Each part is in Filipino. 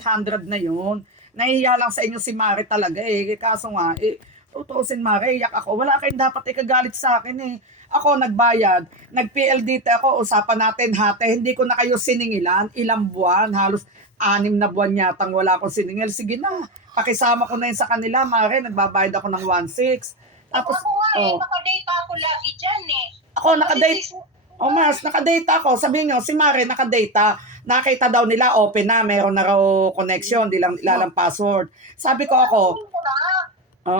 800 na yun. Nahihiya lang sa inyo si Mare talaga eh. Kaso nga, tutuusin Mare, iyak ako. Wala kayong dapat ikagalit sa akin eh. Ako nagbayad, nag-PLDT ako, usapan natin hati. Hindi ko na kayo siningilan, ilang buwan, halos 6 na buwan yatang wala akong siningil. Sige na, pakisama ko na yun sa kanila, Mare, nagbabayad ako ng 1.6. Tapos, Ako nga nakadate ako lagi dyan eh. ako nakadate. Mas, nakadata ako. Sabihin nyo, si Mare nakadata. Nakita daw nila, open na, meron na raw connection, di lang ilalang password. Sabi ko ako, Aminin mo na.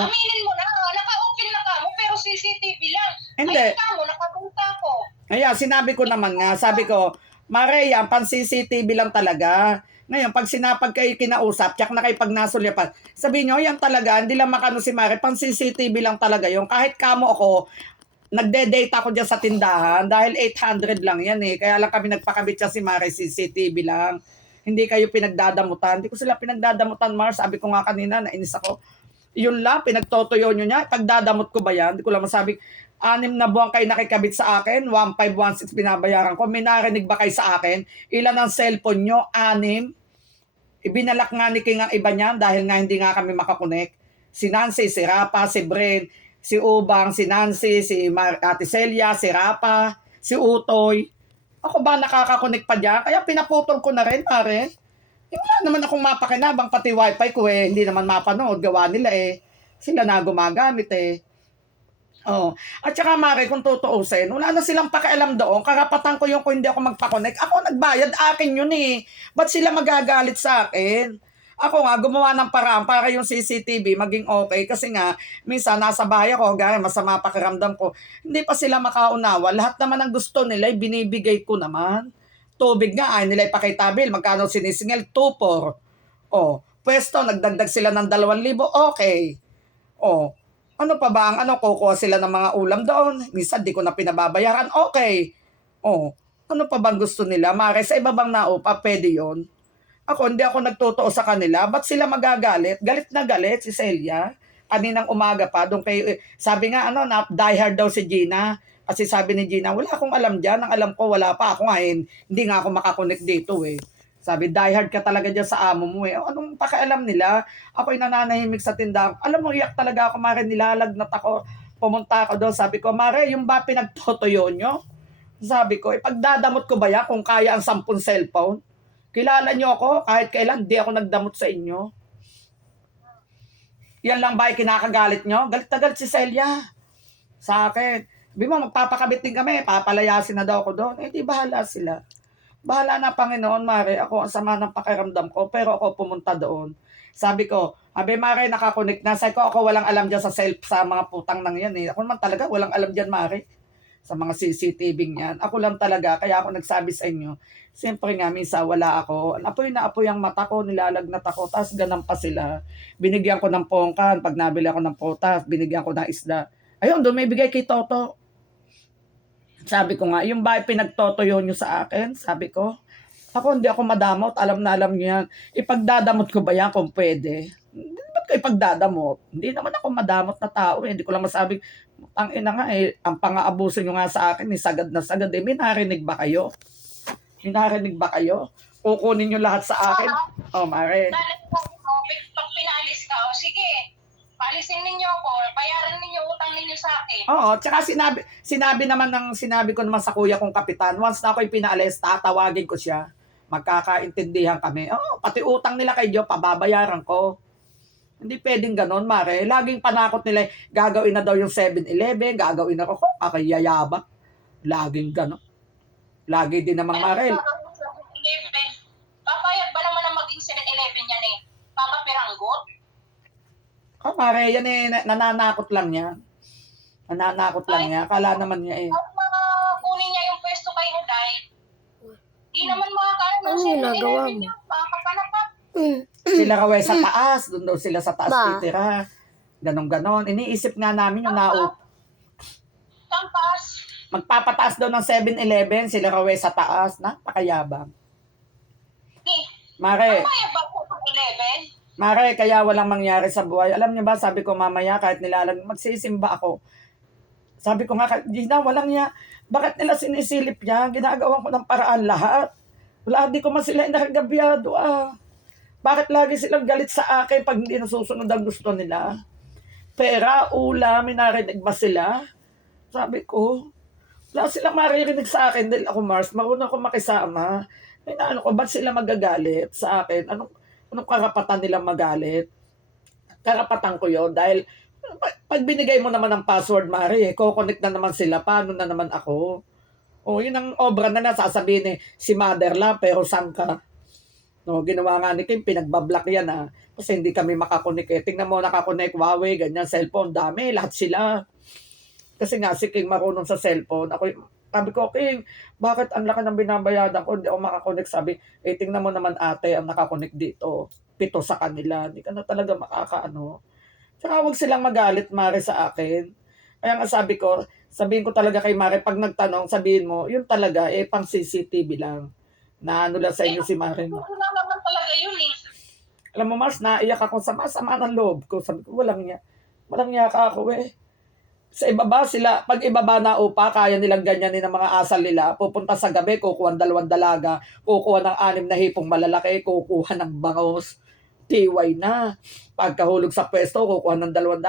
Aminin mo na. Naka-open na ka mo, pero CCTV lang. Hindi. Ay, mo, nakadata ko. Ayan, sinabi ko naman nga, sabi ko, Mare, yan, pan CCTV lang talaga. Ngayon, pag sinapag kayo kinausap, tsak na kayo pag nasulyapan, sabihin nyo, yan talaga, hindi lang makano si Mare, pan CCTV lang talaga yung kahit kamo ako, nagde-data ko dyan sa tindahan dahil 800 lang yan eh. Kaya lang kami nagpakabit siya si Mare, CCTV lang. Hindi kayo pinagdadamutan. Hindi ko sila pinagdadamutan, Mars. Sabi ko nga kanina, nainis ako. Yun lang, pinagtotoyo nyo niya. Pagdadamot ko ba yan? Hindi ko lang masabi. 6 na buwan kayo nakikabit sa akin, 1,516 binabayaran ko. May narinig ba kayo sa akin? Ilan ang cellphone nyo? 6. Ibinalak nga ni King ang iba niyan dahil nga hindi nga kami makakonek. Si Nancy, si Rapa, si Bren, si Ubang, si Nancy, si Ate Celia, si Rapa, si Utoy. Ako ba nakakakonek pa dyan? Kaya pinaputol ko na rin, pare. Wala naman akong mapakinabang, pati wifi ko eh. Hindi naman mapanood, gawa nila eh. Sila na gumagamit eh. Oh. At saka Mare, kung tutuusin, wala na silang pakialam doon. Karapatan ko yung kung hindi ako magpakonek. Ako nagbayad, akin yun eh. Ba't sila magagalit sa akin? Ako nga, gumawa ng paraan para yung CCTV maging okay. Kasi nga, minsan nasa bahay ako, gaya masama pakiramdam ko. Hindi pa sila makaunawa. Lahat naman ng gusto nila, binibigay ko naman. Tubig nga, ay nila ipakitabil. Magkano sinisingil? 2,400. Oh, pwesto, nagdagdag sila ng 2,000. Okay. Oh, ano pa ba ang kukuha sila ng mga ulam doon? Minsan di ko na pinababayaran. Okay. Oh, ano pa bang gusto nila? Mare, sa iba bang naupa, pwede yun. Ako, hindi ako nagtotoo sa kanila. Ba't sila magagalit? Galit na galit si Celia. Kaninang umaga pa, doon kayo, sabi nga, na diehard daw si Gina. Kasi sabi ni Gina, wala akong alam dyan. Ang alam ko, wala pa. Ako nga, hindi nga ako makakonect dito eh. Sabi, diehard ka talaga dyan sa amo mo eh. Anong pakialam nila? Ako'y nananahimik sa tindahan. Alam mo, iyak talaga ako, Mare, nilalagnat ako. Pumunta ako doon. Sabi ko, Mare, yung ba pinagtotoyo nyo? Sabi ko, ipagdadamot ko ba yan kung kaya ang 10 cellphone? Kilala nyo ako, kahit kailan, di ako nagdamot sa inyo. Yan lang ba yung kinakagalit nyo? Galit na galit si Celia. Sa akin. Sabi mo, magpapakabit din kami, papalayasin na daw ako doon. Eh, di bahala sila. Bahala na Panginoon, Mare. Ako ang sama ng pakiramdam ko, pero ako pumunta doon. Sabi ko, Abe Mare, nakakonect na. Sabi ko, ako walang alam dyan sa mga putang nang yan eh. Ako naman talaga, walang alam dyan, Mare. Sa mga CCTV yan. Ako lang talaga, kaya ako nagsabi sa inyo. Siyempre nga, minsan wala ako. Apoy na apoy ang mata ko, nilalagnat ako, tapos ganun pa sila. Binigyan ko ng pongkan, pag nabili ako ng potas, binigyan ko ng isda. Ayun, doon may bigay kay Toto. Sabi ko nga, yung ba pinagtotoyo nyo sa akin? Sabi ko, ako hindi ako madamot, alam na alam nyo yan. Ipagdadamot ko ba yan kung pwede? Ba't ko ipagdadamot? Hindi naman ako madamot na tao eh. Hindi ko lang masabing, ang ina nga eh, ang pang-aabuso nyo nga sa akin, eh, sagad na sagad eh. May narinig ba kayo? May narinig ba kayo? Kukunin nyo lahat sa akin? Oh, Mare. Pag pinalis ka, sige, paalisin ninyo ako, bayaran ninyo utang ninyo sa akin. Oo, tsaka sinabi ko naman sa kuya kong kapitan, once na ako'y pinaalis, tatawagin ko siya. Magkakaintindihan kami. Oo, pati utang nila kay Joe, pababayaran ko. Hindi pwedeng ganon, Mare. Laging panakot nila, gagawin na daw yung 7-Eleven, gagawin na ako, kakayayabang. Laging ganon. Lagi din naman, Mare. Papayag ba naman ang maging 7-Eleven yan eh? Papapiranggot? Oh, Mare, yan eh, nananakot lang niya. Nananakot lang niya. Akala naman niya eh. At kunin niya yung pwesto kay Uday, di naman makakaano ng Ano ginagawa 7-Eleven mo? yun. Makakapanapat. Sila raw sa taas, doon daw sila sa taas titira. Ganon-ganon. Iniisip nga namin yung Tampas. magpapataas daw ng 7-Eleven, sila raw sa taas. Napakayabang. Mare, Papayag ba po 7-Eleven? Mare, kaya walang mangyari sa buhay. Alam niyo ba, sabi ko mamaya, kahit magsisimba ako. Sabi ko nga, Gina, walang niya. Bakit nila sinisilip niya? Ginagawa ko ng paraan lahat. Wala, di ko man sila inaragabyado Bakit lagi silang galit sa akin pag hindi nasusunod ang gusto nila? Pera, ulam, may narinig ba sila? Sabi ko, wala silang maririnig sa akin dahil ako, Mars, marunong ako makisama. Eh, naano ko, ba't sila magagalit sa akin? Anong karapatan nilang magalit? Karapatan ko yon dahil pag binigay mo naman ang password, Mari, ko-connect na naman sila. Paano na naman ako? O, yun ang obra na nasasabihin si Mother lang, pero saan ka? No, ginawa nga ni Kim, pinagbablock yan kasi hindi kami makakonek eh. Tingnan mo, nakakonek, Huawei, ganyan, cellphone, dami, lahat sila. Kasi nga si King marunong sa cellphone. Sabi ko, King, bakit ang laki ng binabayadan ko, hindi ako makakonek? Sabi, tingnan mo naman ate, ang nakakonek dito. 7 sa kanila. Hindi ka na talaga makakaano. Tsaka huwag silang magalit, Mare, sa akin. Kaya nga sabihin ko talaga kay Mare, pag nagtanong, sabihin mo, yun talaga, pang CCTV lang. Na ano lang sa inyo si Mare. Wala naman talaga yun eh. Alam mo, Mars, naiyak ako sa masama ng loob ko. Sabi ko, walang niya ka ako eh. Sa ibaba sila, pag ibaba na upa, kaya nilang ganyanin ang mga asal nila. Pupunta sa gabi, kukuha ng 2 dalaga, kukuha ng 6 na hipong malalaki, kukuha ng bangos, tiway na. Pagkahulog sa pwesto, kukuha ng 2